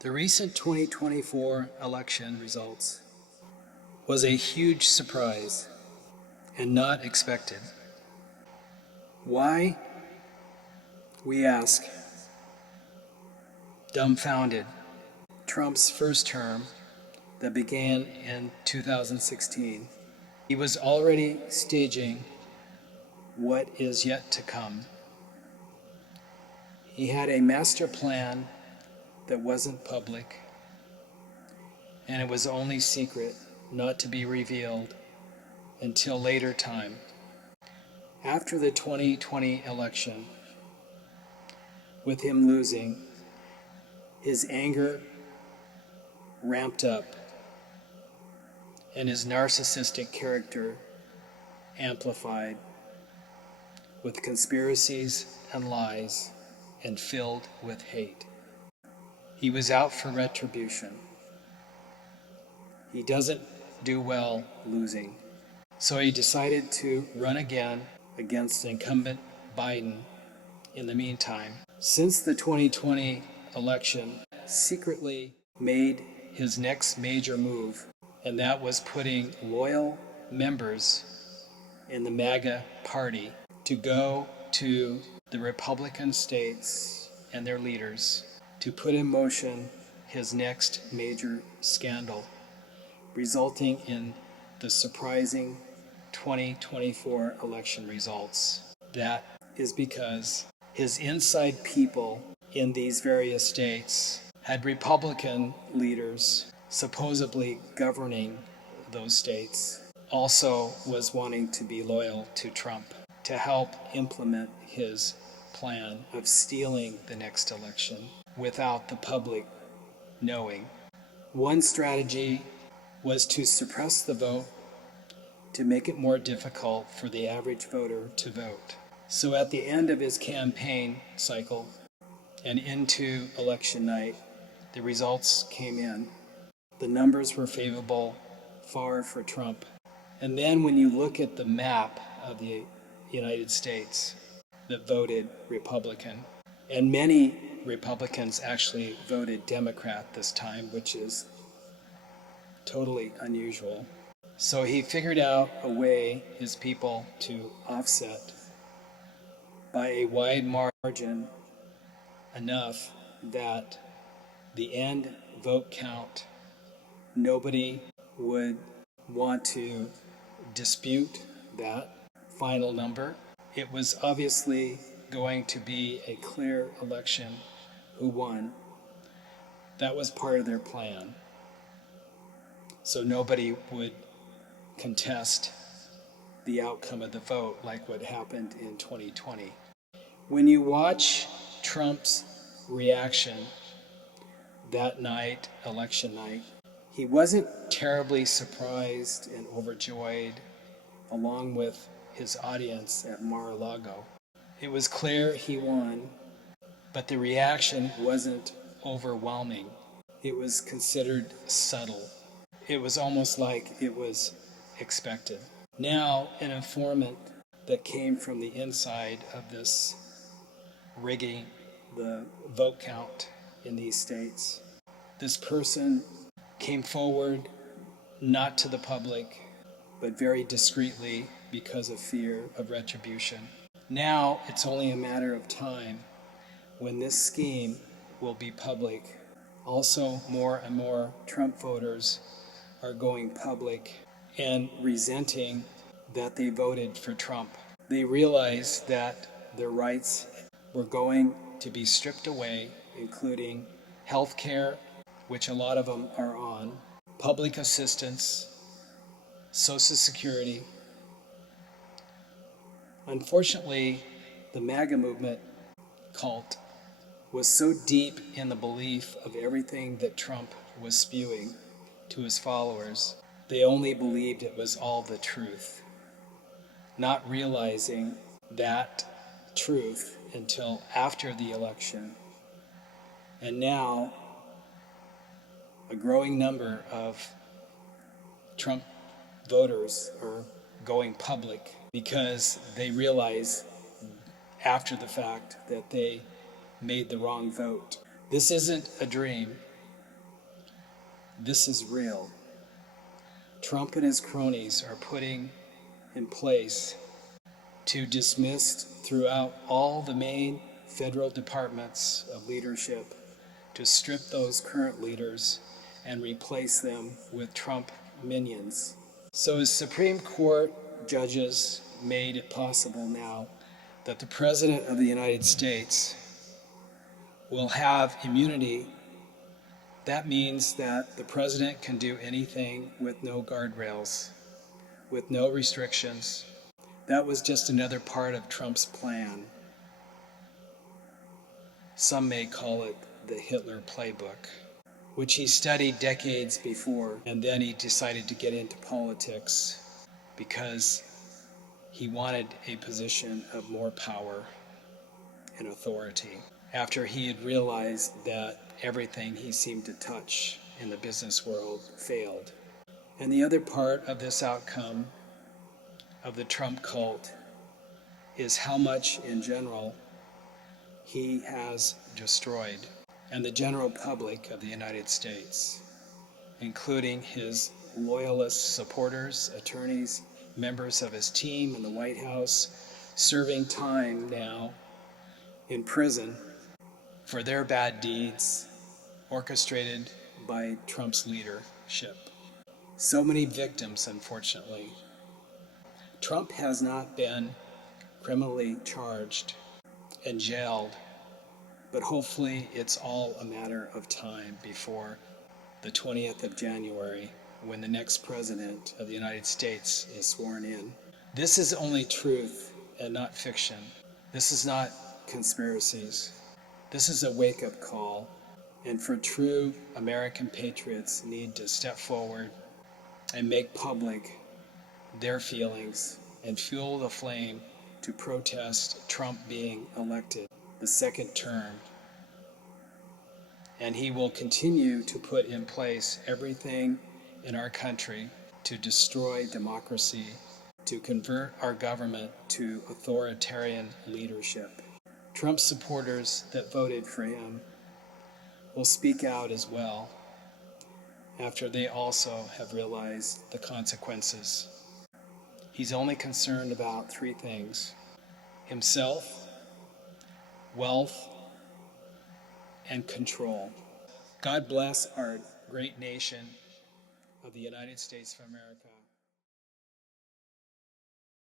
The recent 2024 election results was a huge surprise and not expected. Why? We ask. Dumbfounded. Trump's first term that began in 2016, he was already staging what is yet to come. He had a master plan that wasn't public, and it was only secret, not to be revealed until later time. After the 2020 election, with him losing, his anger ramped up and his narcissistic character amplified with conspiracies and lies and filled with hate. He was out for retribution. He doesn't do well losing. So he decided to run again against incumbent Biden in the meantime. Since the 2020 election, secretly made his next major move, and that was putting loyal members in the MAGA party to go to the Republican states and their leaders to put in motion his next major scandal, resulting in the surprising 2024 election results. That is because his inside people in these various states had Republican leaders supposedly governing those states, also was wanting to be loyal to Trump to help implement his plan of stealing the next election without the public knowing. One strategy was to suppress the vote to make it more difficult for the average voter to vote. So at the end of his campaign cycle and into election night, the results came in. The numbers were favorable far for Trump. And then when you look at the map of the United States that voted Republican, and many Republicans actually voted Democrat this time, which is totally unusual. So he figured out a way, his people, to offset by a wide margin enough that the end vote count, nobody would want to dispute that final number. It was obviously going to be a clear election who won. That was part of their plan. So nobody would contest the outcome of the vote like what happened in 2020. When you watch Trump's reaction that night, election night, he wasn't terribly surprised and overjoyed along with his audience at Mar-a-Lago. It was clear he won, but the reaction wasn't overwhelming. It was considered subtle. It was almost like it was expected. Now, an informant that came from the inside of this rigging the vote count in these states, this person came forward, not to the public, but very discreetly because of fear of retribution. Now, it's only a matter of time when this scheme will be public. Also, more and more Trump voters are going public and resenting that they voted for Trump. They realize that their rights were going to be stripped away, including health care, which a lot of them are on, public assistance, Social Security. Unfortunately, the MAGA movement cult was so deep in the belief of everything that Trump was spewing to his followers, they only believed it was all the truth, not realizing that truth until after the election. And now, a growing number of Trump voters are going public because they realize after the fact that they made the wrong vote. This isn't a dream. This is real. Trump and his cronies are putting in place to dismiss throughout all the main federal departments of leadership, to strip those current leaders and replace them with Trump minions. So as Supreme Court judges made it possible now that the President of the United States will have immunity, that means that the President can do anything with no guardrails, with no restrictions. That was just another part of Trump's plan. Some may call it the Hitler playbook, which he studied decades before, and then he decided to get into politics because he wanted a position of more power and authority after he had realized that everything he seemed to touch in the business world failed. And the other part of this outcome of the Trump cult is how much in general he has destroyed, and the general public of the United States, including his loyalist supporters, attorneys, members of his team in the White House, serving time now in prison for their bad deeds orchestrated by Trump's leadership. So many victims, unfortunately. Trump has not been criminally charged and jailed, but hopefully it's all a matter of time before the 20th of January, when the next president of the United States is sworn in. This is only truth and not fiction. This is not conspiracies. This is a wake-up call, and for true American patriots need to step forward and make public their feelings and fuel the flame to protest Trump being elected the second term. And he will continue to put in place everything in our country to destroy democracy, to convert our government to authoritarian leadership. Trump supporters that voted for him will speak out as well after they also have realized the consequences. He's only concerned about three things: himself, wealth, and control. God bless our great nation of the United States of America.